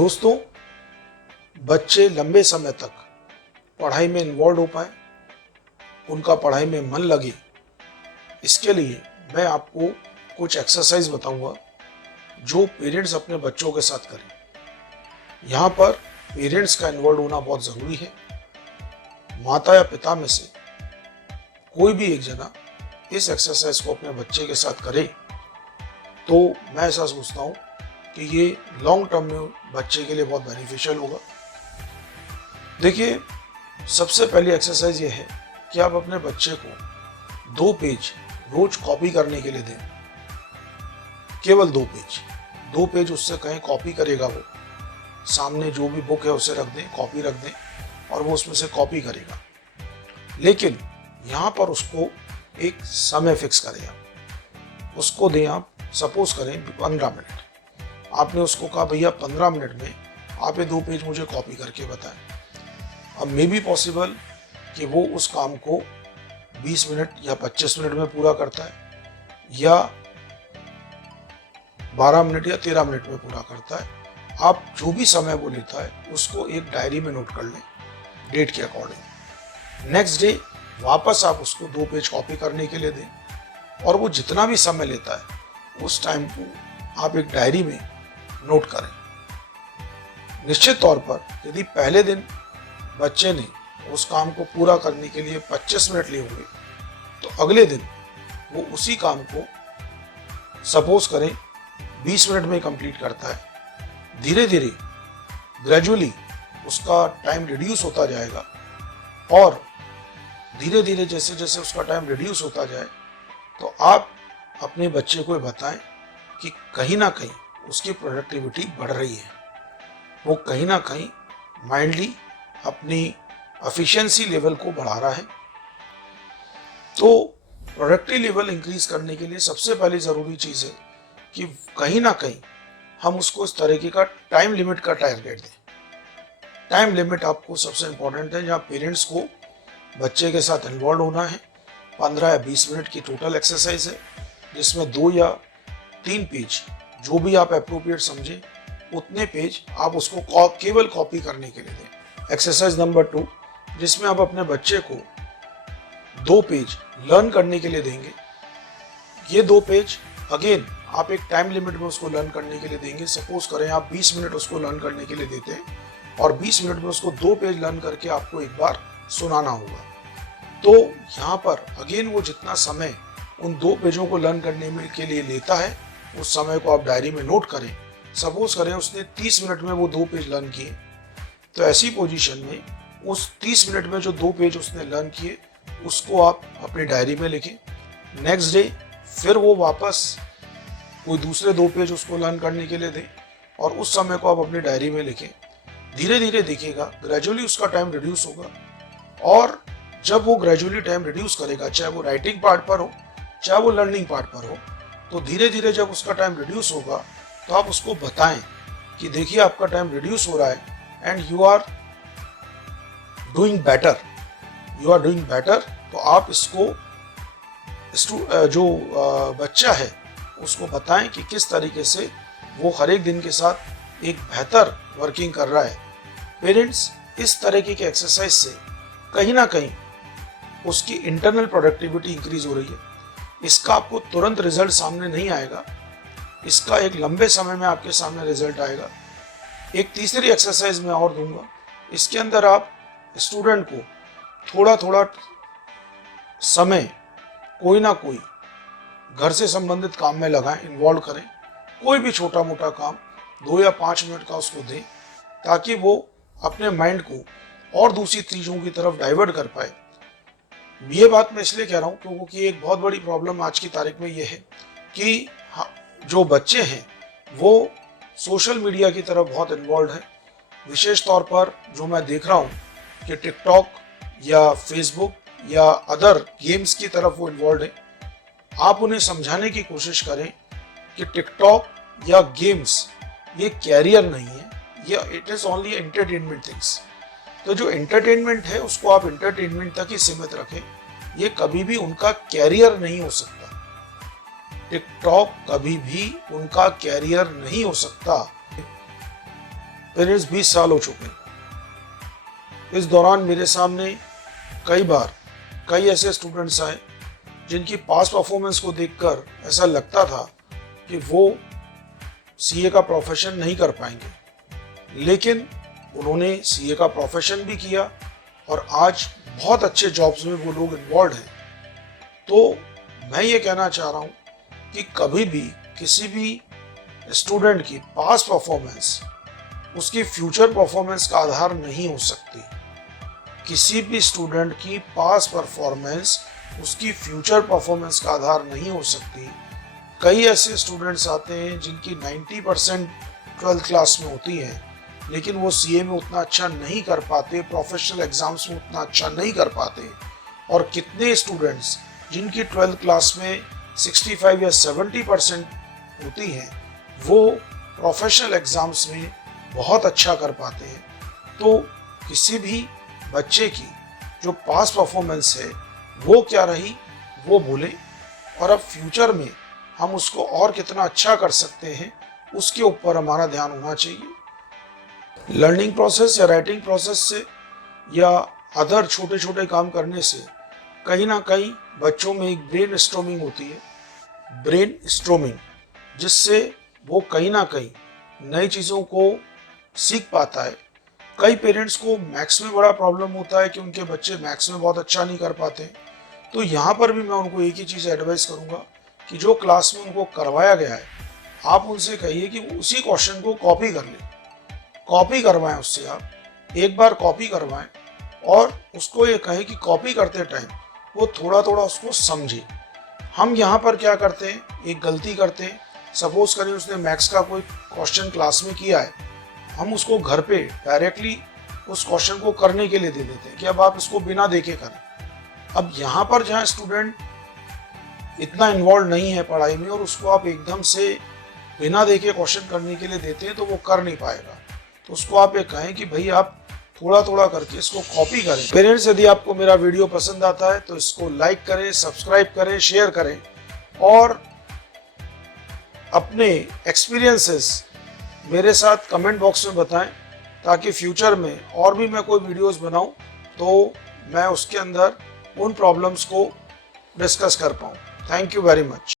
दोस्तों, बच्चे लंबे समय तक पढ़ाई में इन्वॉल्व हो पाए, उनका पढ़ाई में मन लगे, इसके लिए मैं आपको कुछ एक्सरसाइज बताऊंगा जो पेरेंट्स अपने बच्चों के साथ करें। यहाँ पर पेरेंट्स का इन्वॉल्व होना बहुत ज़रूरी है। माता या पिता में से कोई भी एक जना इस एक्सरसाइज को अपने बच्चे के साथ करे तो मैं ऐसा सोचता हूँ कि ये लॉन्ग टर्म में बच्चे के लिए बहुत बेनिफिशियल होगा। देखिए, सबसे पहली एक्सरसाइज ये है कि आप अपने बच्चे को 2 पेज रोज कॉपी करने के लिए दें। केवल 2 पेज उससे कहें कॉपी करेगा। वो सामने जो भी बुक है उसे रख दें, कॉपी रख दें और वो उसमें से कॉपी करेगा। लेकिन यहाँ पर उसको एक समय फिक्स करें। आप उसको दें, आप सपोज करें 15 मिनट। आपने उसको कहा भैया 15 मिनट में आप ये 2 पेज मुझे कॉपी करके बताएं। अब मे बी पॉसिबल कि वो उस काम को 20 मिनट या 25 मिनट में पूरा करता है या 12 मिनट या 13 मिनट में पूरा करता है। आप जो भी समय वो लेता है उसको एक डायरी में नोट कर लें डेट के अकॉर्डिंग। नेक्स्ट डे वापस आप उसको 2 पेज कॉपी करने के लिए दें और वो जितना भी समय लेता है उस टाइम को आप एक डायरी में नोट करें। निश्चित तौर पर यदि पहले दिन बच्चे ने उस काम को पूरा करने के लिए 25 मिनट लिए होंगे तो अगले दिन वो उसी काम को सपोज करें 20 मिनट में कंप्लीट करता है। धीरे धीरे ग्रेजुअली उसका टाइम रिड्यूस होता जाएगा और धीरे धीरे जैसे जैसे उसका टाइम रिड्यूस होता जाए तो आप अपने बच्चे को बताएं कि कहीं ना कहीं उसकी प्रोडक्टिविटी बढ़ रही है। वो कहीं ना कहीं माइंडली अपनी एफिशिएंसी लेवल को बढ़ा रहा है। तो प्रोडक्टिव लेवल इंक्रीज करने के लिए सबसे पहली ज़रूरी चीज़ है कि कहीं ना कहीं हम उसको इस तरीके का टाइम लिमिट का टारगेट दें। टाइम लिमिट आपको सबसे इम्पोर्टेंट है, जहाँ पेरेंट्स को बच्चे के साथ इन्वॉल्व होना है। 15 या 20 मिनट की टोटल एक्सरसाइज है जिसमें 2 या 3 पेज जो भी आप अप्रोप्रिएट समझे उतने पेज आप उसको केवल कॉपी करने के लिए दें। एक्सरसाइज नंबर 2 जिसमें आप अपने बच्चे को 2 पेज लर्न करने के लिए देंगे। ये 2 पेज अगेन आप एक टाइम लिमिट में उसको लर्न करने के लिए देंगे। सपोज करें आप 20 मिनट उसको लर्न करने के लिए देते हैं और 20 मिनट में उसको 2 पेज लर्न करके आपको एक बार सुनाना होगा। तो यहाँ पर अगेन वो जितना समय उन 2 पेजों को लर्न करने में के लिए लेता है उस समय को आप डायरी में नोट करें। सपोज करें उसने 30 मिनट में वो 2 पेज लर्न किए, तो ऐसी पोजीशन में उस 30 मिनट में जो 2 पेज उसने लर्न किए उसको आप अपनी डायरी में लिखें। नेक्स्ट डे फिर वो वापस कोई दूसरे 2 पेज उसको लर्न करने के लिए दें और उस समय को आप अपनी डायरी में लिखें। धीरे धीरे देखिएगा ग्रेजुअली उसका टाइम रिड्यूस होगा और जब वो ग्रेजुअली टाइम रिड्यूस करेगा, चाहे वो राइटिंग पार्ट पर हो चाहे वो लर्निंग पार्ट पर हो, तो धीरे धीरे जब उसका टाइम रिड्यूस होगा तो आप उसको बताएं कि देखिए आपका टाइम रिड्यूस हो रहा है and you are doing better. तो आप इसको जो बच्चा है उसको बताएं कि किस तरीके से वो हर एक दिन के साथ एक बेहतर वर्किंग कर रहा है। पेरेंट्स इस तरीके के एक्सरसाइज से कहीं ना कहीं उसकी इंटरनल प्रोडक्टिविटी इंक्रीज हो रही है। इसका आपको तुरंत रिजल्ट सामने नहीं आएगा, इसका एक लंबे समय में आपके सामने रिजल्ट आएगा। एक तीसरी एक्सरसाइज मैं और दूंगा। इसके अंदर आप स्टूडेंट को थोड़ा थोड़ा समय कोई ना कोई घर से संबंधित काम में लगाएं, इन्वॉल्व करें। कोई भी छोटा मोटा काम 2 या 5 मिनट का उसको दें ताकि वो अपने माइंड को और दूसरी चीज़ों की तरफ डाइवर्ट कर पाए। ये बात मैं इसलिए कह रहा हूँ क्योंकि एक बहुत बड़ी प्रॉब्लम आज की तारीख में ये है कि जो बच्चे हैं वो सोशल मीडिया की तरफ बहुत इन्वॉल्व है। विशेष तौर पर जो मैं देख रहा हूँ कि टिकटॉक या फेसबुक या अदर गेम्स की तरफ वो इन्वॉल्व है। आप उन्हें समझाने की कोशिश करें कि टिकटॉक या गेम्स ये कैरियर नहीं है, ये it is only entertainment things. तो जो एंटरटेनमेंट है उसको आप एंटरटेनमेंट तक ही सीमित रखें। ये कभी भी उनका कैरियर नहीं हो सकता। टिकटॉक कभी भी उनका कैरियर नहीं हो सकता। पेरेंट्स 20 साल हो चुके हैं। इस दौरान मेरे सामने कई बार कई ऐसे स्टूडेंट्स आए जिनकी पास परफॉर्मेंस को देखकर ऐसा लगता था कि वो सीए का प्रोफेशन नहीं कर पाएंगे, लेकिन उन्होंने सीए का प्रोफेशन भी किया और आज बहुत अच्छे जॉब्स में वो लोग इन्वॉल्व हैं। तो मैं ये कहना चाह रहा हूँ कि कभी भी किसी भी स्टूडेंट की पास परफॉर्मेंस उसकी फ्यूचर परफॉर्मेंस का आधार नहीं हो सकती। किसी भी स्टूडेंट की पास परफॉर्मेंस उसकी फ्यूचर परफॉर्मेंस का आधार नहीं हो सकती। कई ऐसे स्टूडेंट्स आते हैं जिनकी 90% 12th क्लास में होती है, लेकिन वो सीए में उतना अच्छा नहीं कर पाते, प्रोफेशनल एग्जाम्स में उतना अच्छा नहीं कर पाते। और कितने स्टूडेंट्स जिनकी 12th क्लास में 65 या 70% होती हैं, वो प्रोफेशनल एग्जाम्स में बहुत अच्छा कर पाते हैं। तो किसी भी बच्चे की जो पास परफॉर्मेंस है वो क्या रही वो बोले, और अब फ्यूचर में हम उसको और कितना अच्छा कर सकते हैं उसके ऊपर हमारा ध्यान होना चाहिए। लर्निंग प्रोसेस या राइटिंग प्रोसेस से या अदर छोटे छोटे काम करने से कहीं ना कहीं बच्चों में एक ब्रेन स्टॉर्मिंग होती है, ब्रेन स्टॉर्मिंग, जिससे वो कहीं ना कहीं नई चीज़ों को सीख पाता है। कई पेरेंट्स को मैथ्स में बड़ा प्रॉब्लम होता है कि उनके बच्चे मैथ्स में बहुत अच्छा नहीं कर पाते। तो यहाँ पर भी मैं उनको एक ही चीज़ एडवाइस करूँगा कि जो क्लास में उनको करवाया गया है आप उनसे कहिए कि उसी क्वेश्चन को कॉपी कर लें, कॉपी करवाएं उससे। आप एक बार कॉपी करवाएं और उसको ये कहें कि कॉपी करते टाइम वो थोड़ा थोड़ा उसको समझे। हम यहाँ पर क्या करते हैं, एक गलती करते हैं। सपोज करें उसने मैथ्स का कोई क्वेश्चन क्लास में किया है, हम उसको घर पे डायरेक्टली उस क्वेश्चन को करने के लिए दे देते हैं कि अब आप इसको बिना देखे करें। अब यहाँ पर जहाँ स्टूडेंट इतना इन्वॉल्व नहीं है पढ़ाई में और उसको आप एकदम से बिना देखे क्वेश्चन करने के लिए देते हैं तो वो कर नहीं पाएगा। तो उसको आप ये कहें कि भाई आप थोड़ा थोड़ा करके इसको कॉपी करें। पेरेंट्स, यदि आपको मेरा वीडियो पसंद आता है तो इसको लाइक करें, सब्सक्राइब करें, शेयर करें और अपने एक्सपीरियंसेस मेरे साथ कमेंट बॉक्स में बताएं, ताकि फ्यूचर में और भी मैं कोई वीडियोस बनाऊं तो मैं उसके अंदर उन प्रॉब्लम्स को डिस्कस कर पाऊं। Thank you very much.